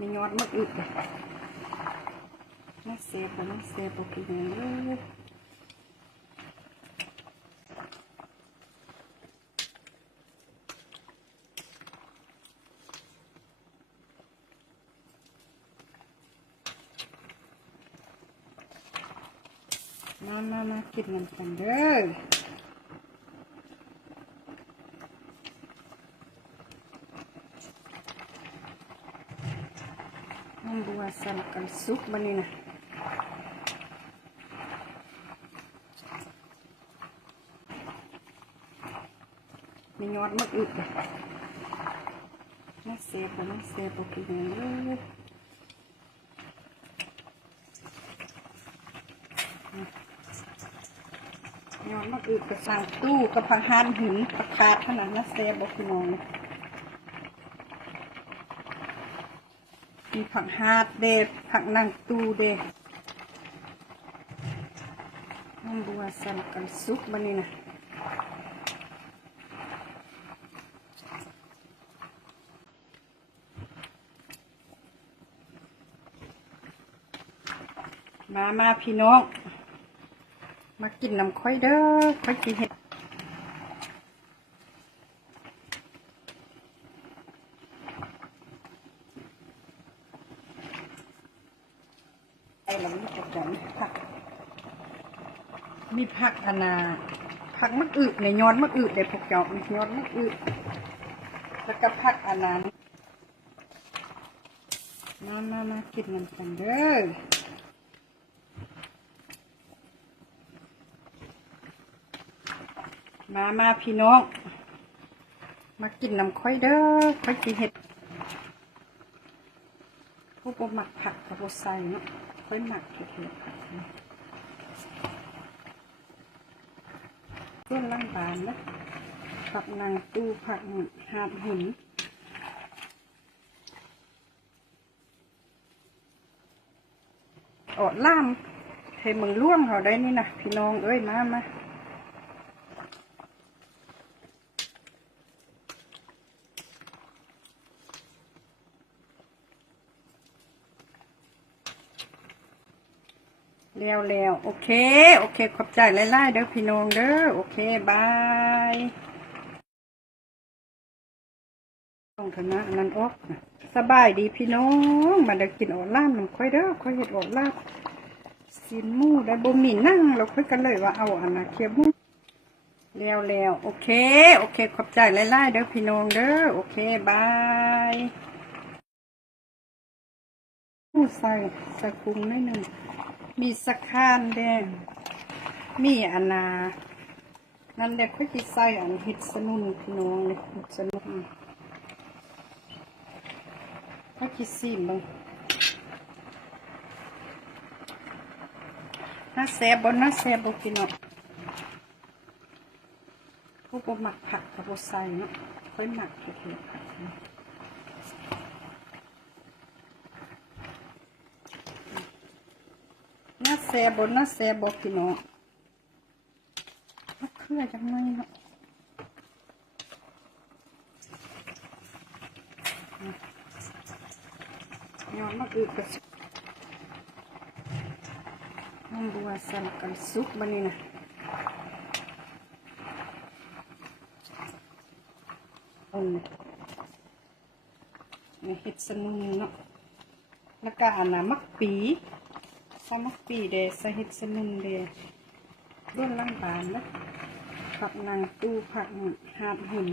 มียอดมากอึดน่าเสียบน่าเสียบกินเลยมามามากินกันกันเด้อ น้ำบัวสลับกันซุปมันนี่นะมียอดมากอึดเลยน่าเสียบน่าเสียบกินเลยยอดมากอึดกระสังตู้กระพังหานหินประคาดขนาดน่าเสียบกินน้องเลย มีผักฮาดเดบผักนางตูเดบน้ำบัวสลับกันซุปมันนี่นะมามาพี่น้อง มากินน้ำค่อยเด้อค่อยกินเห็ด อ้เราไม่จับจันผัก มีผักอนาผักมะอึในยอดมะอึในพวกเจามียอดมะอึแล้วก็ผักอนนานมามามากินกันกันเด้อมามาพี่น้อง มากินน้ำค่อยเด้อค่อยกินเห็ดพวกบ่หมักผักกับพวกใส่เนาะ ค่อยหมักเผ็ดๆผักนะส่วนล่างบานนะผักนางตูผักหาบหินอดล่ามเทมึงล่วงเขาได้นี่นะพี่น้องเอ้ยมามา แล้วแล้วโอเค โอเค ขอบใจไล่ๆเด้อพี่น้องเด้อโอเคบายต้องธนะนันออกนะสบายดีพี่น้อง มาเด้อกินออกล่ามน้ำค่อยเด้อค่อยเห็ดออกล่ามสินมูได้บ่มีนั่งเราค่อยกันเลยว่าเอาอันนะเคียบมูแล้วแล้วโอเค โอเค ขอบใจไล่ๆเด้อพี่น้องเด้อโอเคบายผู้ใส่ใส่ปรุงนิดหนึ่ง มีสักข้านแดง มีอันา นั่นเด็กเขาจะใส่อันเห็ดสนุนพี่น้องเลยเห็ดสนุนเขาจะซีมบ้างน่าแซ่บบนน่าแซ่บบพี่น้องพวกบ่หมักผักกับพวกใส่เนาะค่อยหมักเผ็ดๆผักนะ น่า แซ่บนน่าแซ่บพี่น้องมะเขือจังเลยเนาะยอนมะอึกระสุน้ำบัวสลับกันซุปมันนี่นะอันนี้เห็ดสนุนเนาะแล้วก็อันน่ะมักปี พอมักปีเดสหิตสนุนเดด้วนล่างบานนะผักนางตู้ผักหาดหิน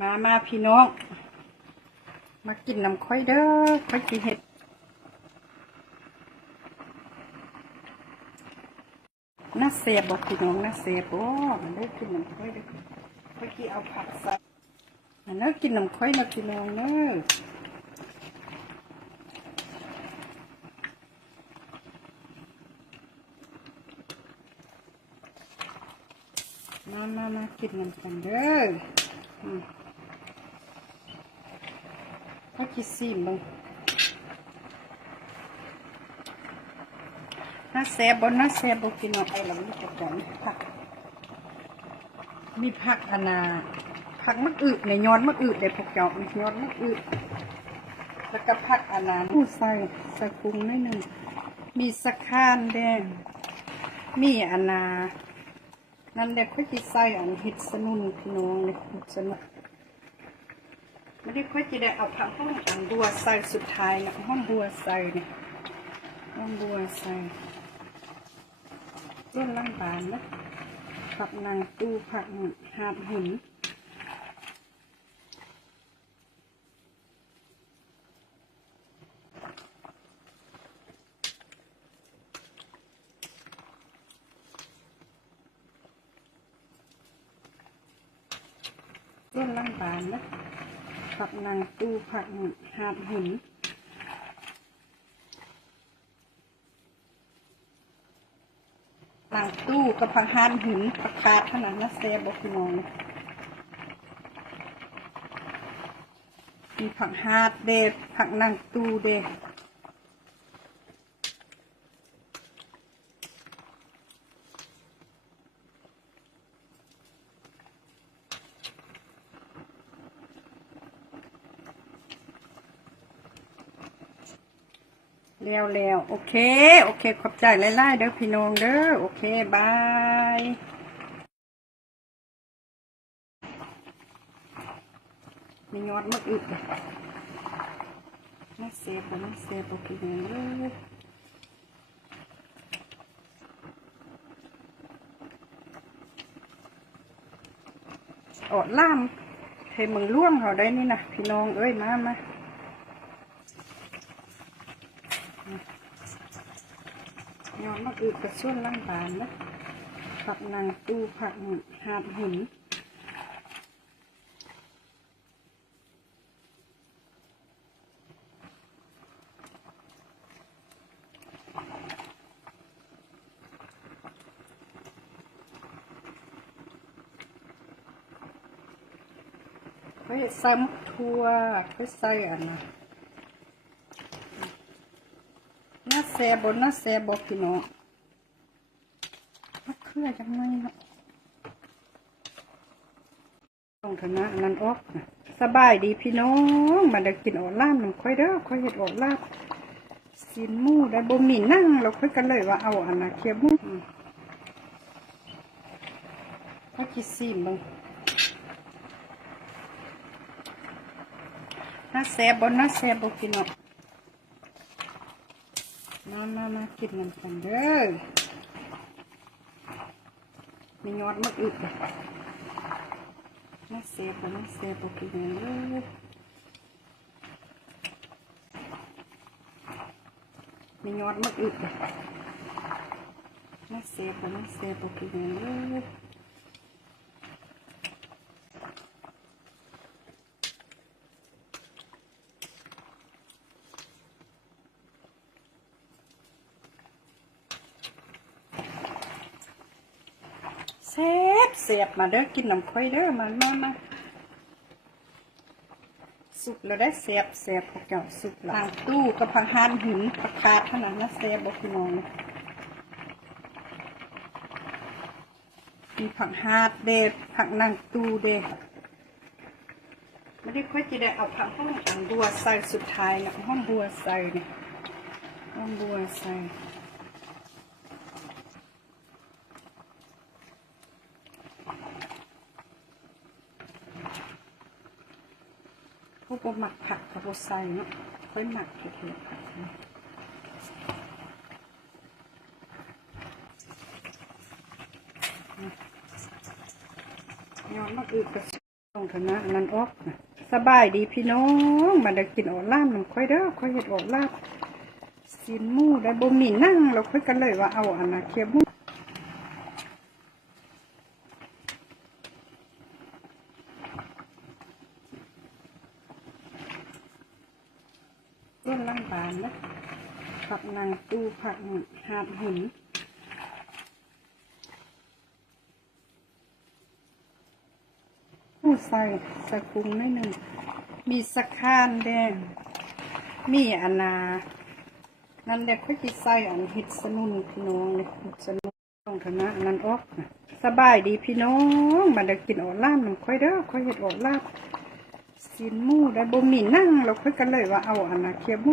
มามาพี่น้อง มากินน้ำค่ น่าเสียบบอกพี่น้องน่าเสียบมันได้กินน้ำค่อยได้เมื่อกี้เอาผักใส่มันได้กินน้ำค่อยมาพี่น้องเนอะมามามากินน้ำกันเด้ออืมก็คิดซีมบ้าง น่าแซบบนน่าแซบบกินออกไปแล้วนี่จะจังผัก มีผักอนนาผักมะอึในยอดมะอึได้พวกเจ้ามียอดมะอึแล้วก็ผักอนนาผู้ใส่ใส่ปรุงนิดหนึ่งมีสะข้านแดง มีอนนานั่นเด็กค่อยจิใส่อันเห็ดสนุนพี่น้องเลยเห็ดสนุนไม่ได้ค่อยจะได้เอาผักห้องอันบัวใส่สุดท้ายนะห้องบัวใส่เนี่ยห้องบัวใส่ ต้นล่างบานนะผักนางตูผักหาบหินต้นล่างบานนะผักนางตูผักหาบหินางตู้กับผักหานหินผักคาดขนาดนั้นเซบอกพี่น้องมีผักฮาดเดบผักนางตูเดบ แล้วแล้วโอเค โอเค ขอบใจไล่ๆเด้อพี่น้องเด้อ โอเค บายมียอดมากอึดน่าเซฟบ่น่าเซฟบ่กินเลยอดล่ามเทมึงล่วงเขาได้นี่นะพี่น้องเอ้ยมามา ยอดมากอึดกระส่วนล่างบานนะผักนางตูผักหาบหินเฮ้ยใส่มกทัวเฮ้ยใส่อันนะน่าแซ่บนน่าแซ่บพี่น้อง มะเขือจังไงเนาะต้องคณะนันออกนะสบายดีพี่น้องมาได้กินออกล่ามน้ำค่อยเด้อค่อยเห็ดออกล่ามสินมูได้บ่มีนั่งเราค่อยกันเลยว่าเอาอันนะเคียบมูอืมก็คิดซีมบ้างน่าแซ่บบนน่าแซ่บกินเนาะมามามากินกันกันเด้อ มียอดมากอึดเลยน่าเสียบน่าเสียบโอเคเด้อมียอดมากอึดเลยน่าเสียบน่าเสียบโอเคเลย บเสียบมาเด้อกินน้ำค่อยเด้อมานอนมาสุกแล้วได้เสียบเสียบพวกเจ้าสุกแล้วต่างตู้กับผักหานหินผักคาดขนาดนั้นเสียบบอกพี่น้องมีผักฮาดเดบผักนางตูเดบไม่ได้ค่อยจะได้เอาผักห้องอันบัวใส่สุดท้ายนะห้องบัวใส่เนี่ยห้องบัวใส่ พวกหมักผักกับพวกใส่เนาะค่อยหมักเผ็ดๆผักเนาะยอมมากอึกระต้องคณะนันออกนะสบายดีพี่น้องมาได้กินออกล่ามน้ำค่อยเด้อค่อยเห็ดออกล่ามสินมูได้บ่มีนั่งเราค่อยกันเลยว่าเอาอันนะเคียบมู ต้นล่างบานนะผักนางตูผักหาดหินผู้ใส่สกุงนิดหนึ่ง มีสะข้านแดง มีอานา นั่นแหละก็กิใส่อันเห็ดสนุนพี่น้องเลยสนุนต้องคณะนั้นอ๊อกสบายดีพี่น้องมาเด็กกินออดลาบมันค่อยเด้อค่อยเห็ดออดลาบ สินมูได้บ่มีนั่งเราคุยกันเลยว่าเอาอันนะเคียบมู